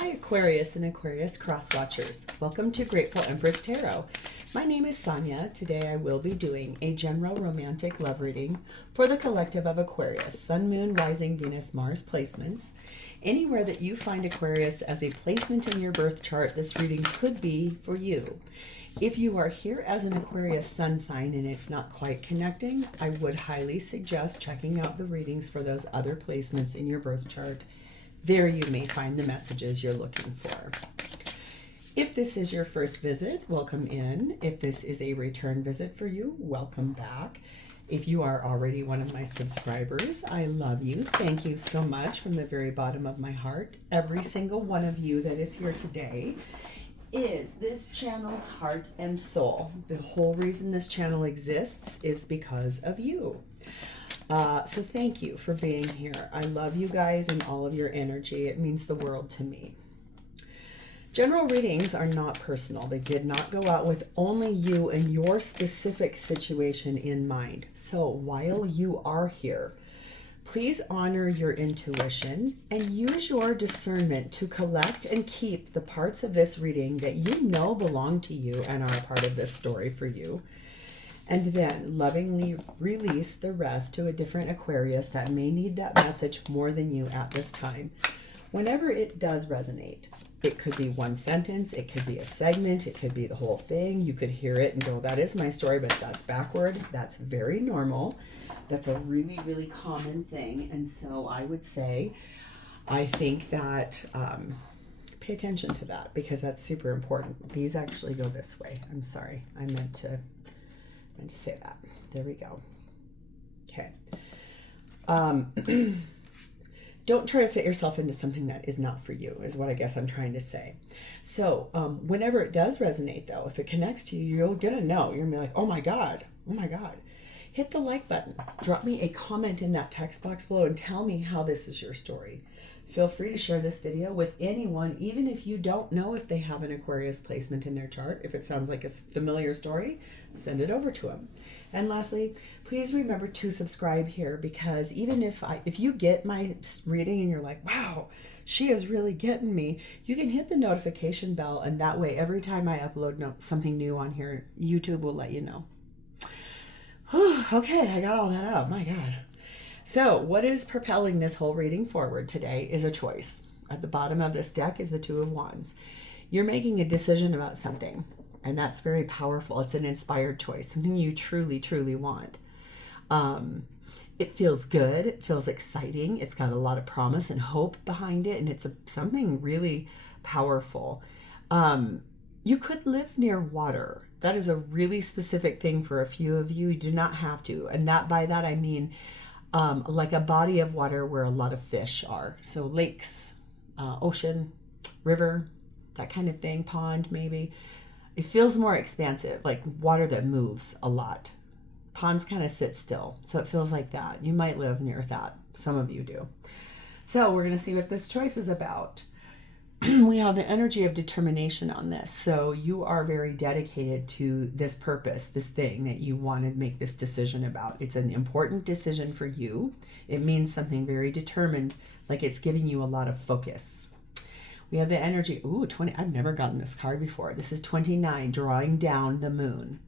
Hi Aquarius and Aquarius cross-watchers. Welcome to Grateful Empress Tarot. My name is Sonia. Today I will be doing a general romantic love reading for the collective of Aquarius, Sun, Moon, Rising, Venus, Mars placements. Anywhere that you find Aquarius as a placement in your birth chart, this reading could be for you. If you are here as an Aquarius sun sign and it's not quite connecting, I would highly suggest checking out the readings for those other placements in your birth chart. There you may find the messages you're looking for. If this is your first visit, welcome in. If this is a return visit for you, welcome back. If you are already one of my subscribers, I love you. Thank you so much from the very bottom of my heart. Every single one of you that is here today is this channel's heart and soul. The whole reason this channel exists is because of you. So thank you for being here. I love you guys and all of your energy. It means the world to me. General readings are not personal. They did not go out with only you and your specific situation in mind. So while you are here, please honor your intuition and use your discernment to collect and keep the parts of this reading that you know belong to you and are a part of this story for you. And then lovingly release the rest to a different Aquarius that may need that message more than you at this time. Whenever it does resonate, it could be one sentence, it could be a segment, it could be the whole thing. You could hear it and go, that is my story, but that's backward. That's very normal. That's a really, really common thing. And so I would say, I think that pay attention to that because that's super important. These actually go this way. I'm sorry. I meant to say that. There we go. Okay. Don't try to fit yourself into something that is not for you, is what I guess I'm trying to say. So whenever it does resonate, though, if it connects to you, you're going to know. You're going to be like, oh my God, oh my God. Hit the like button. Drop me a comment in that text box below and tell me how this is your story. Feel free to share this video with anyone, even if you don't know if they have an Aquarius placement in their chart. If it sounds like a familiar story, send it over to them. And lastly, please remember to subscribe here because even if you get my reading and you're like, wow, she is really getting me, you can hit the notification bell and that way every time I upload something new on here, YouTube will let you know. Okay, I got all that out. My God. So what is propelling this whole reading forward today is a choice. At the bottom of this deck is the Two of Wands. You're making a decision about something, and that's very powerful. It's an inspired choice, something you truly, truly want. It feels good. It feels exciting. It's got a lot of promise and hope behind it, and it's something really powerful. You could live near water. That is a really specific thing for a few of you. You do not have to, and by that I mean like a body of water where a lot of fish are. So lakes, ocean, river, that kind of thing, pond maybe. It feels more expansive, like water that moves a lot. Ponds kind of sit still, so it feels like that. You might live near that. Some of you do. So we're going to see what this choice is about. We have the energy of determination on this. So you are very dedicated to this purpose, this thing that you want to make this decision about. It's an important decision for you. It means something very determined, like it's giving you a lot of focus. We have the energy, 20. I've never gotten this card before. This is 29, drawing down the moon.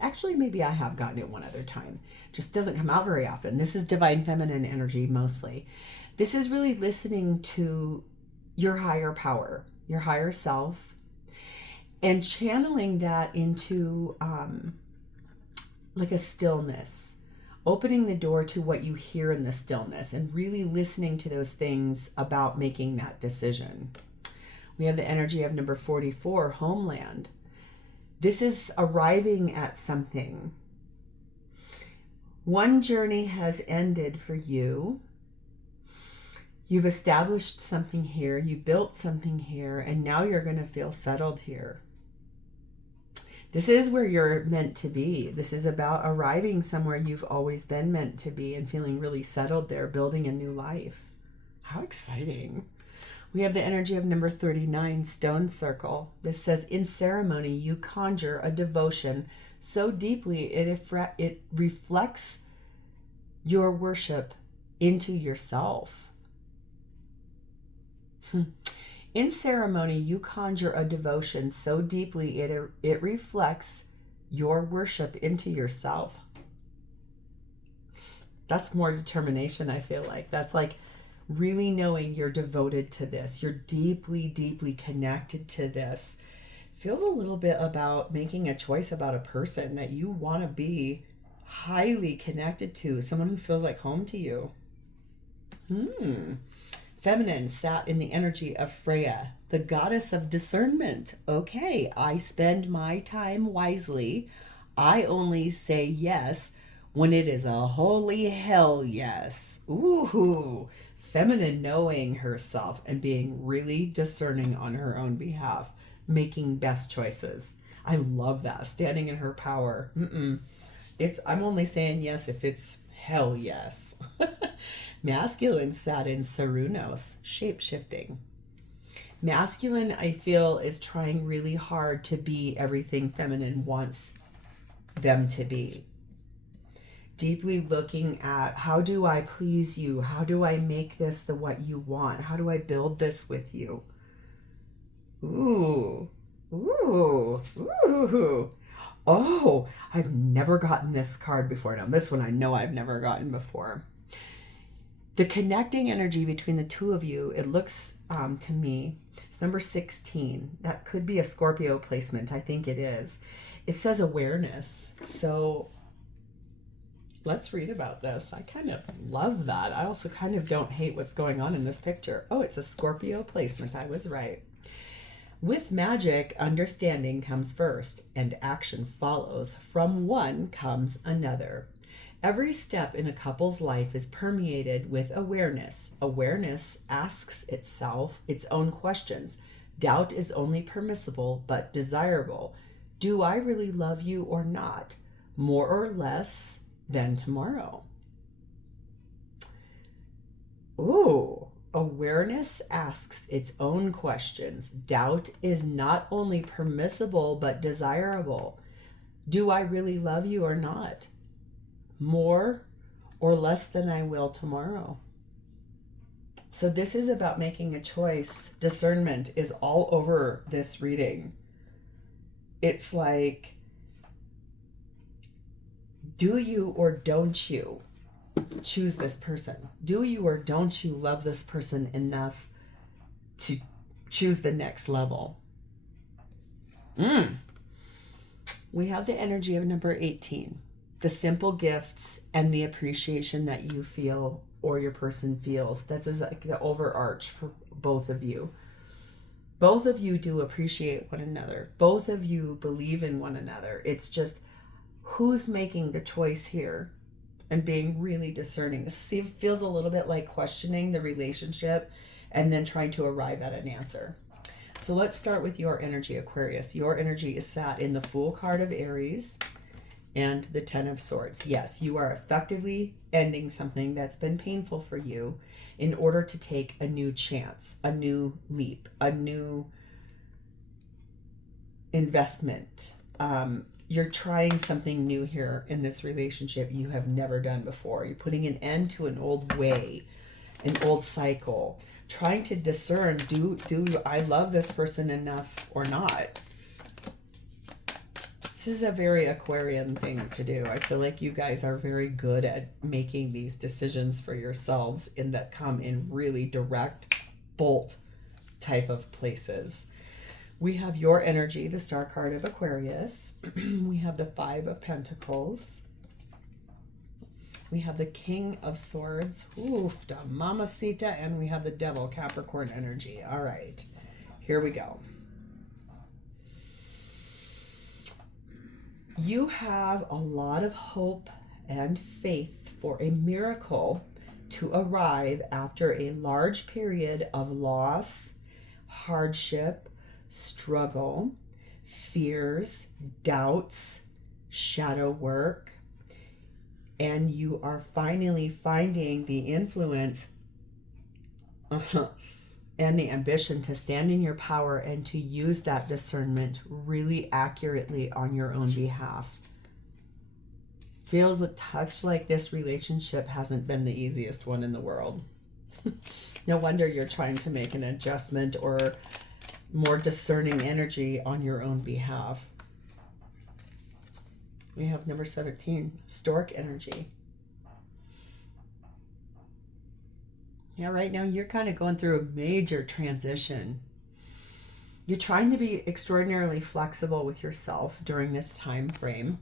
Actually, maybe I have gotten it one other time. Just doesn't come out very often. This is divine feminine energy mostly. This is really listening to your higher power, your higher self, and channeling that into like a stillness, opening the door to what you hear in the stillness and really listening to those things about making that decision. We have the energy of number 44, homeland. This is arriving at something. One journey has ended for you. You've established something here, you built something here, and now you're going to feel settled here. This is where you're meant to be. This is about arriving somewhere you've always been meant to be and feeling really settled there, building a new life. How exciting. We have the energy of number 39, stone circle. This says, in ceremony, you conjure a devotion so deeply it reflects your worship into yourself. In ceremony, you conjure a devotion so deeply it reflects your worship into yourself. That's more determination, I feel like. That's like really knowing you're devoted to this. You're deeply, deeply connected to this. Feels a little bit about making a choice about a person that you want to be highly connected to, someone who feels like home to you. Feminine sat in the energy of Freya, the goddess of discernment. Okay, I spend my time wisely. I only say yes when it is a holy hell yes. Ooh, feminine knowing herself and being really discerning on her own behalf, making best choices. I love that, standing in her power. I'm only saying yes if it's hell yes. Masculine sat in Serunos, shape-shifting. Masculine, I feel, is trying really hard to be everything feminine wants them to be. Deeply looking at, how do I please you? How do I make this what you want? How do I build this with you? Ooh. Oh, I've never gotten this card before. Now, this one I know I've never gotten before. The connecting energy between the two of you, it looks to me, it's number 16. That could be a Scorpio placement. I think it is. It says awareness. So let's read about this. I kind of love that. I also kind of don't hate what's going on in this picture. Oh, it's a Scorpio placement. I was right. With magic, understanding comes first, and action follows. From one comes another. Every step in a couple's life is permeated with awareness. Awareness asks itself its own questions. Doubt is only permissible but desirable. Do I really love you or not? More or less than tomorrow. Ooh. Awareness asks its own questions. Doubt is not only permissible but desirable. Do I really love you or not? More or less than I will tomorrow. So this is about making a choice. Discernment is all over this reading. It's like, do you or don't you choose this person? Do you or don't you love this person enough to choose the next level? We have the energy of number 18. The simple gifts and the appreciation that you feel or your person feels. This is like the overarch for both of you. Both of you do appreciate one another. Both of you believe in one another. It's just who's making the choice here and being really discerning. This feels a little bit like questioning the relationship and then trying to arrive at an answer. So let's start with your energy, Aquarius. Your energy is sat in the Fool card of Aries and the 10 of Swords. Yes, you are effectively ending something that's been painful for you in order to take a new chance, a new leap, a new investment. You're trying something new here in this relationship you have never done before. You're putting an end to an old way, an old cycle, trying to discern, do I love this person enough or not? This is a very Aquarian thing to do. I feel like you guys are very good at making these decisions for yourselves that come in really direct, bolt type of places. We have your energy, the star card of Aquarius. We have the 5 of Pentacles. We have the King of Swords. Oof, da mamacita. And we have the Devil, Capricorn energy. All right, here we go. You have a lot of hope and faith for a miracle to arrive after a large period of loss, hardship, struggle, fears, doubts, shadow work, and you are finally finding the influence and the ambition to stand in your power and to use that discernment really accurately on your own behalf. Feels a touch like this relationship hasn't been the easiest one in the world. No wonder you're trying to make an adjustment or more discerning energy on your own behalf. We have number 17, stork energy. Yeah, right now you're kind of going through a major transition. You're trying to be extraordinarily flexible with yourself during this time frame.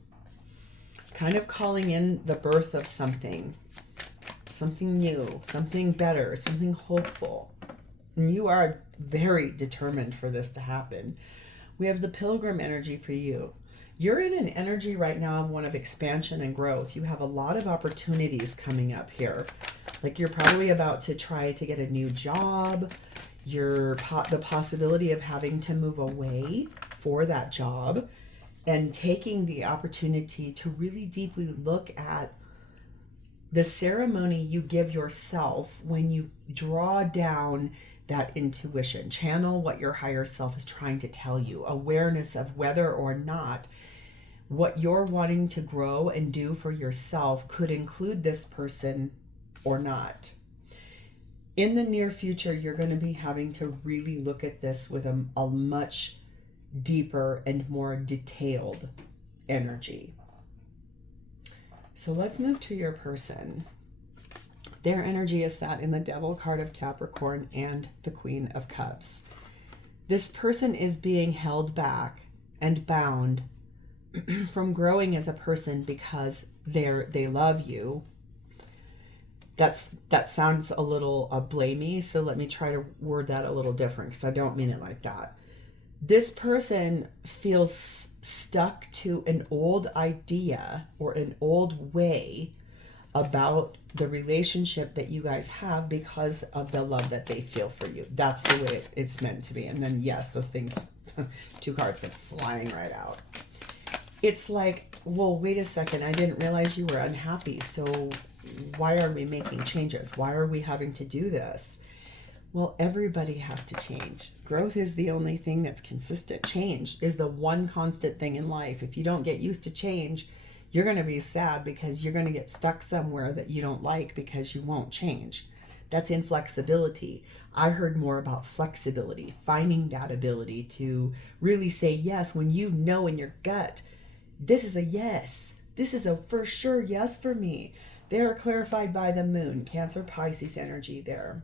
Kind of calling in the birth of something new, something better, something hopeful. And you are very determined for this to happen. We have the pilgrim energy for you. You're in an energy right now of one of expansion and growth. You have a lot of opportunities coming up here. Like you're probably about to try to get a new job. The possibility of having to move away for that job and taking the opportunity to really deeply look at the ceremony you give yourself when you draw down that intuition, channel what your higher self is trying to tell you, awareness of whether or not what you're wanting to grow and do for yourself could include this person or not. In the near future, you're going to be having to really look at this with a much deeper and more detailed energy. So let's move to your person. Their energy is sat in the Devil card of Capricorn and the Queen of Cups. This person is being held back and bound from growing as a person because they love you. That sounds a little blamey, so let me try to word that a little different because I don't mean it like that. This person feels stuck to an old idea or an old way about the relationship that you guys have because of the love that they feel for you. That's the way it's meant to be. And then, yes, those things, 2 cards go flying right out. It's like, well, wait a second. I didn't realize you were unhappy. So why are we making changes? Why are we having to do this? Well, everybody has to change. Growth is the only thing that's consistent. Change is the one constant thing in life. If you don't get used to change, you're going to be sad because you're going to get stuck somewhere that you don't like because you won't change. That's inflexibility. I heard more about flexibility, finding that ability to really say yes when you know in your gut, this is a yes. This is a for sure yes for me. They are clarified by the moon, Cancer, Pisces energy there.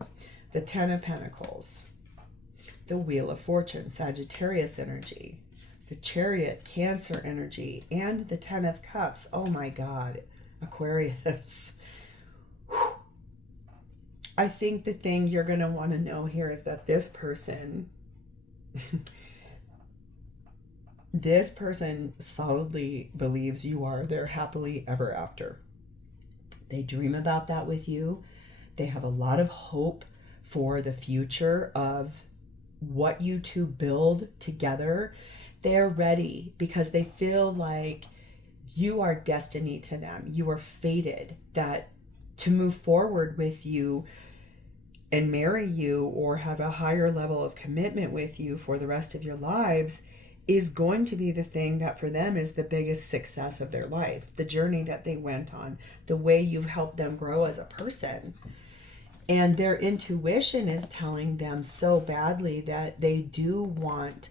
The 10 of Pentacles, the Wheel of Fortune, Sagittarius energy, the Chariot, Cancer energy, and the 10 of Cups. Oh my God, Aquarius. I think the thing you're going to want to know here is that this person solidly believes you are their happily ever after. They dream about that with you. They have a lot of hope for the future of what you two build together. They're ready because they feel like you are destiny to them. You are fated that to move forward with you and marry you or have a higher level of commitment with you for the rest of your lives is going to be the thing that for them is the biggest success of their life. The journey that they went on, the way you've helped them grow as a person. And their intuition is telling them so badly that they do want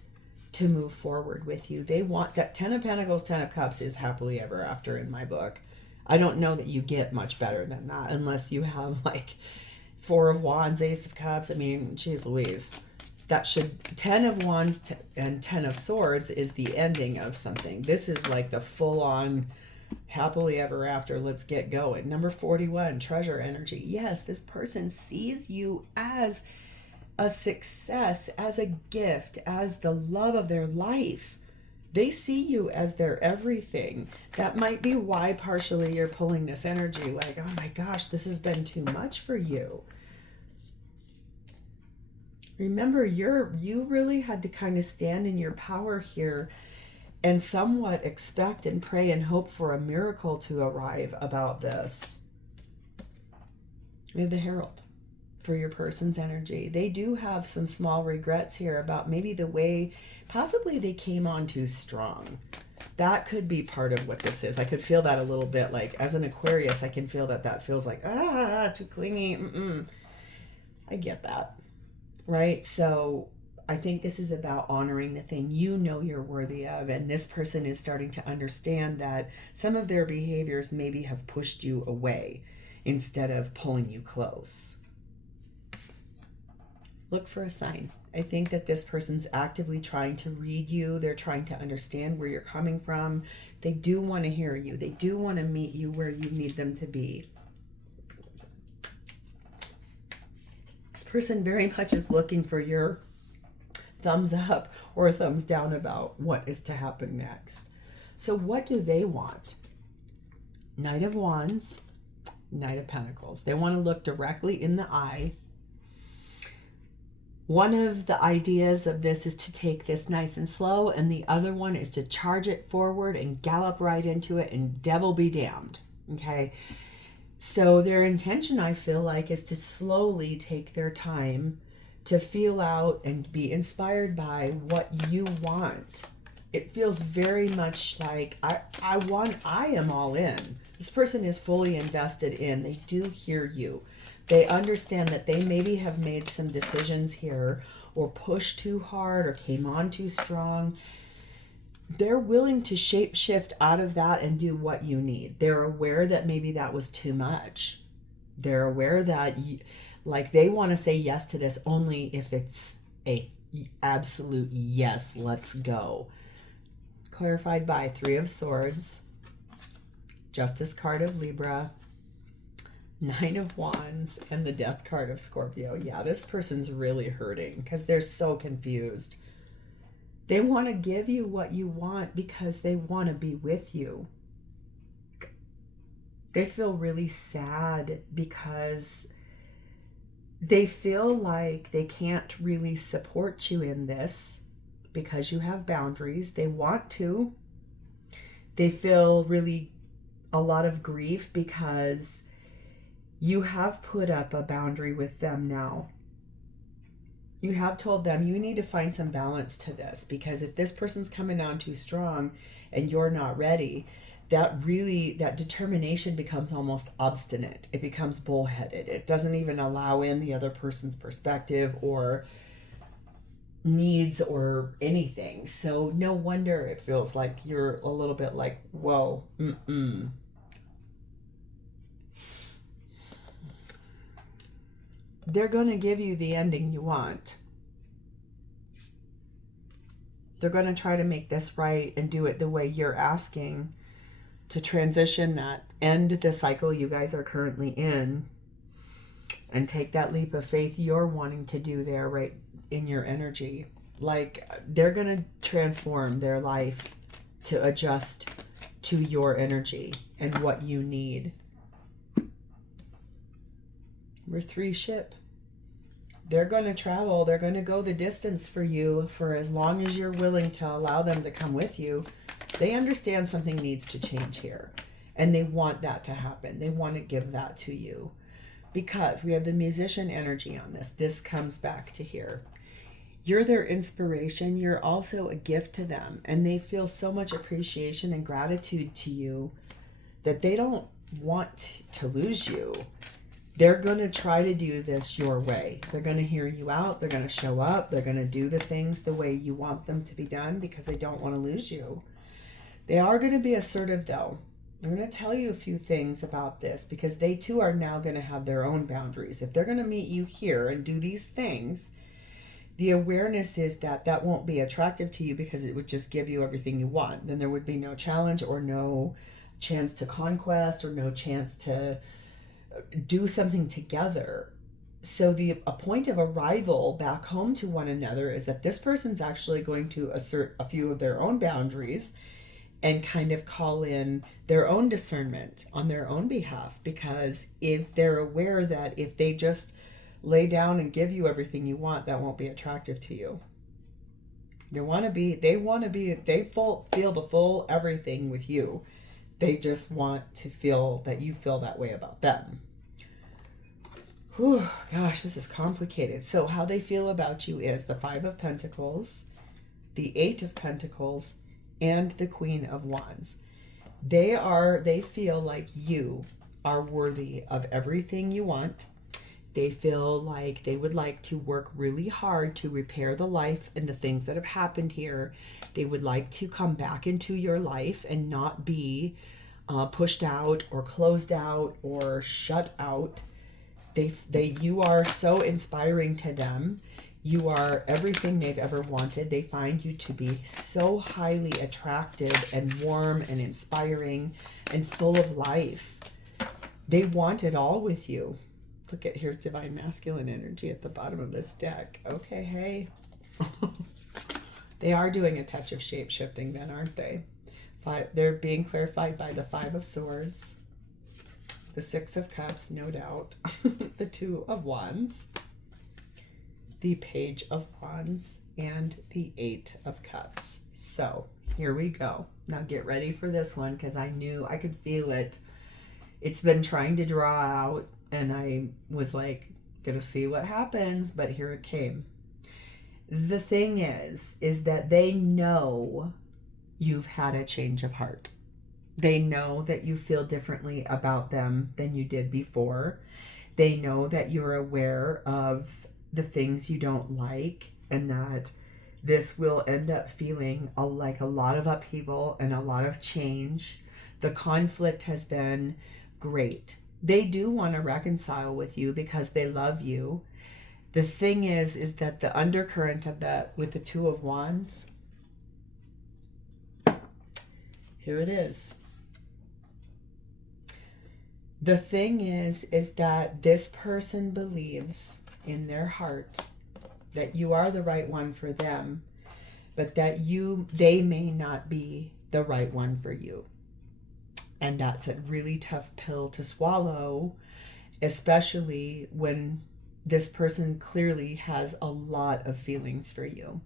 to move forward with you. They want that 10 of Pentacles, 10 of Cups is happily ever after in my book. I don't know that you get much better than that unless you have like 4 of Wands, Ace of Cups. I mean, geez Louise. That should, 10 of Wands and 10 of Swords is the ending of something. This is like the full on happily ever after, let's get going. Number 41, treasure energy. Yes, this person sees you as a success, as a gift, as the love of their life. They see you as their everything. That might be why partially you're pulling this energy like, oh my gosh, this has been too much for you. Remember, you really had to kind of stand in your power here and somewhat expect and pray and hope for a miracle to arrive about this. We have the Herald for your person's energy. They do have some small regrets here about maybe the way possibly they came on too strong. That could be part of what this is. I could feel that a little bit. Like as an Aquarius, I can feel that feels like, too clingy. I get that, right? So I think this is about honoring the thing you know you're worthy of. And this person is starting to understand that some of their behaviors maybe have pushed you away instead of pulling you close. Look for a sign. I think that this person's actively trying to read you. They're trying to understand where you're coming from. They do want to hear you. They do want to meet you where you need them to be. This person very much is looking for your thumbs up or thumbs down about what is to happen next. So what do they want? Knight of Wands, Knight of Pentacles. They want to look directly in the eye. One of the ideas of this is to take this nice and slow, and the other one is to charge it forward and gallop right into it, and devil be damned. Okay. So their intention, I feel like, is to slowly take their time to feel out and be inspired by what you want. It feels very much like I am all in. This person is fully invested in. They do hear you. They understand that they maybe have made some decisions here or pushed too hard or came on too strong. They're willing to shape shift out of that and do what you need. They're aware that maybe that was too much. They're aware that they want to say yes to this only if it's a absolute yes, let's go. Clarified by Three of Swords, Justice card of Libra, Nine of Wands, and the Death card of Scorpio. Yeah, this person's really hurting because they're so confused. They want to give you what you want because they want to be with you. They feel really sad because they feel like they can't really support you in this because you have boundaries. They want to. They feel really a lot of grief because you have put up a boundary with them now. You have told them you need to find some balance to this, because if this person's coming on too strong and you're not ready, that determination becomes almost obstinate. It becomes bullheaded. It doesn't even allow in the other person's perspective or needs or anything. So no wonder it feels like you're a little bit like, whoa, They're going to give you the ending you want. They're going to try to make this right and do it the way you're asking, to transition that, end the cycle you guys are currently in, and take that leap of faith you're wanting to do there right in your energy. Like, they're going to transform their life to adjust to your energy and what you need. We're 3 ship. They're going to travel. They're going to go the distance for you for as long as you're willing to allow them to come with you. They understand something needs to change here, and they want that to happen. They want to give that to you because we have the musician energy on this. This comes back to here. You're their inspiration. You're also a gift to them, and they feel so much appreciation and gratitude to you that they don't want to lose you. They're going to try to do this your way. They're going to hear you out. They're going to show up. They're going to do the things the way you want them to be done because they don't want to lose you. They are going to be assertive, though. I'm going to tell you a few things about this because they too are now going to have their own boundaries. If they're going to meet you here and do these things, the awareness is that that won't be attractive to you because it would just give you everything you want. Then there would be no challenge or no chance to conquest or no chance to do something together. So a point of arrival back home to one another is that this person's actually going to assert a few of their own boundaries and kind of call in their own discernment on their own behalf, because if they're aware that if they just lay down and give you everything you want, that won't be attractive to you. They feel the full everything with you. They just want to feel that you feel that way about them. Whew, gosh, this is complicated. So how they feel about you is the 5 of Pentacles, the 8 of Pentacles, and the Queen of Wands. They feel like you are worthy of everything you want. They feel like they would like to work really hard to repair the life and the things that have happened here. They would like to come back into your life and not be pushed out or closed out or shut out. You are so inspiring to them. You are everything they've ever wanted. They find you to be so highly attractive and warm and inspiring and full of life. They want it all with you. Look at, here's divine masculine energy at the bottom of this deck. Okay, hey. They are doing a touch of shape shifting then, aren't they? They're being clarified by the Five of Swords, the Six of Cups, no doubt, the Two of Wands, the Page of Wands, and the Eight of Cups. So here we go. Now get ready for this one, because I knew I could feel it. It's been trying to draw out, and I was like, gonna see what happens, but here it came. The thing is that they know you've had a change of heart. They know that you feel differently about them than you did before. They know that you're aware of the things you don't like, and that this will end up feeling like a lot of upheaval and a lot of change. The conflict has been great. They do want to reconcile with you because they love you. The thing is that the undercurrent of that with the Two of Wands, here it is. The thing is that this person believes in their heart that you are the right one for them, but that they may not be the right one for you. And that's a really tough pill to swallow, especially when this person clearly has a lot of feelings for you.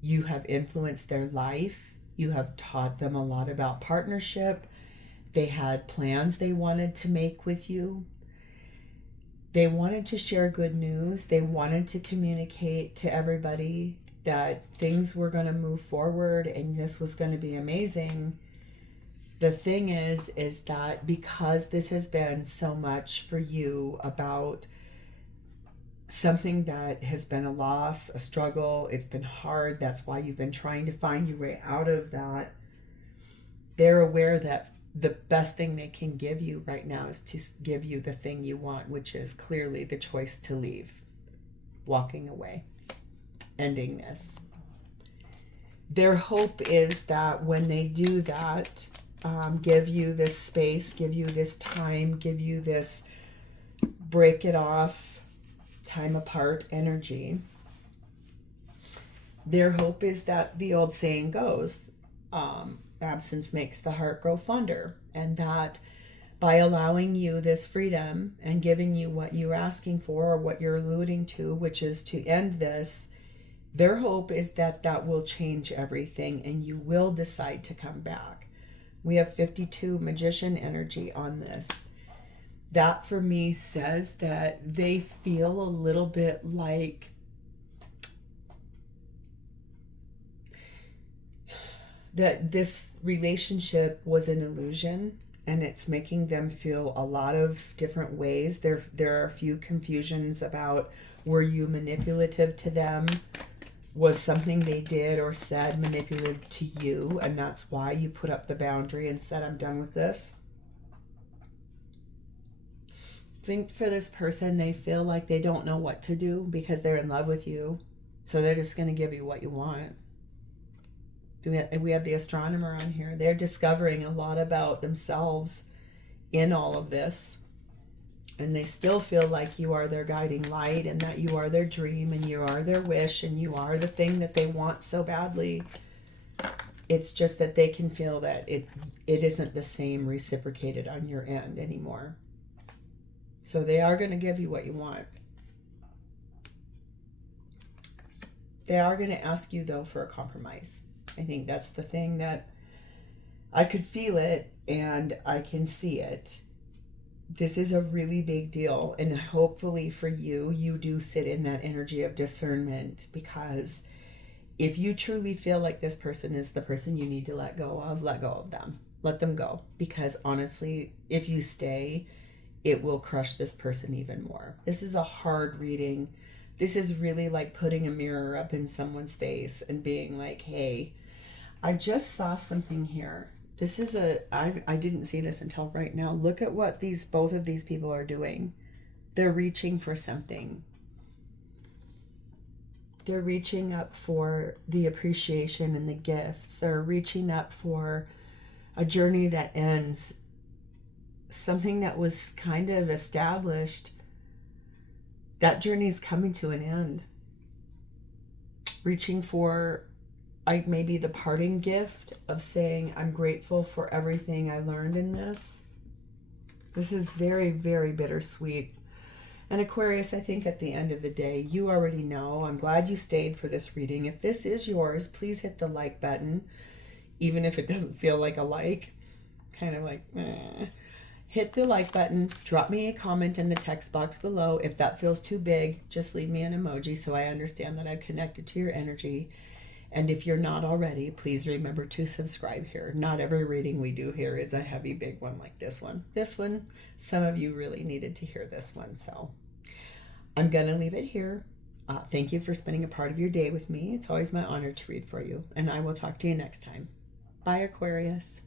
You have influenced their life. You have taught them a lot about partnership. They had plans they wanted to make with you. They wanted to share good news. They wanted to communicate to everybody that things were going to move forward and this was going to be amazing. The thing is that because this has been so much for you about something that has been a loss, a struggle, it's been hard, that's why you've been trying to find your way out of that, they're aware that the best thing they can give you right now is to give you the thing you want, which is clearly the choice to leave, walking away, ending this. Their hope is that when they do that, give you this space, give you this time, give you this break it off, time apart energy. Their hope is that the old saying goes, absence makes the heart grow fonder, and that by allowing you this freedom and giving you what you're asking for or what you're alluding to, which is to end this, their hope is that that will change everything and you will decide to come back. We have 52 magician energy on this. That for me says that they feel a little bit like that this relationship was an illusion, and it's making them feel a lot of different ways. There are a few confusions about, were you manipulative to them? Was something they did or said manipulative to you, and that's why you put up the boundary and said, I'm done with this? I think for this person, they feel like they don't know what to do because they're in love with you, so they're just going to give you what you want. We have the astronomer on here. They're discovering a lot about themselves in all of this. And they still feel like you are their guiding light, and that you are their dream, and you are their wish, and you are the thing that they want so badly. It's just that they can feel that it isn't the same reciprocated on your end anymore. So they are going to give you what you want. They are going to ask you, though, for a compromise. I think that's the thing that I could feel it and I can see it. This is a really big deal, and hopefully for you, you do sit in that energy of discernment, because if you truly feel like this person is the person you need to let go of them. Let them go, because honestly, if you stay, it will crush this person even more. This is a hard reading. This is really like putting a mirror up in someone's face and being like, hey, I just saw something here. This is I didn't see this until right now. Look at what both of these people are doing. They're reaching for something. They're reaching up for the appreciation and the gifts. They're reaching up for a journey that ends, something that was kind of established. That journey is coming to an end. Reaching for like maybe the parting gift of saying, I'm grateful for everything I learned in this. This is very, very bittersweet. And Aquarius, I think at the end of the day, you already know. I'm glad you stayed for this reading. If this is yours, please hit the like button, even if it doesn't feel like a like. Kind of like, Hit the like button. Drop me a comment in the text box below. If that feels too big, just leave me an emoji so I understand that I've connected to your energy. And if you're not already, please remember to subscribe here. Not every reading we do here is a heavy, big one like this one. This one, some of you really needed to hear this one. So I'm going to leave it here. Thank you for spending a part of your day with me. It's always my honor to read for you. And I will talk to you next time. Bye, Aquarius.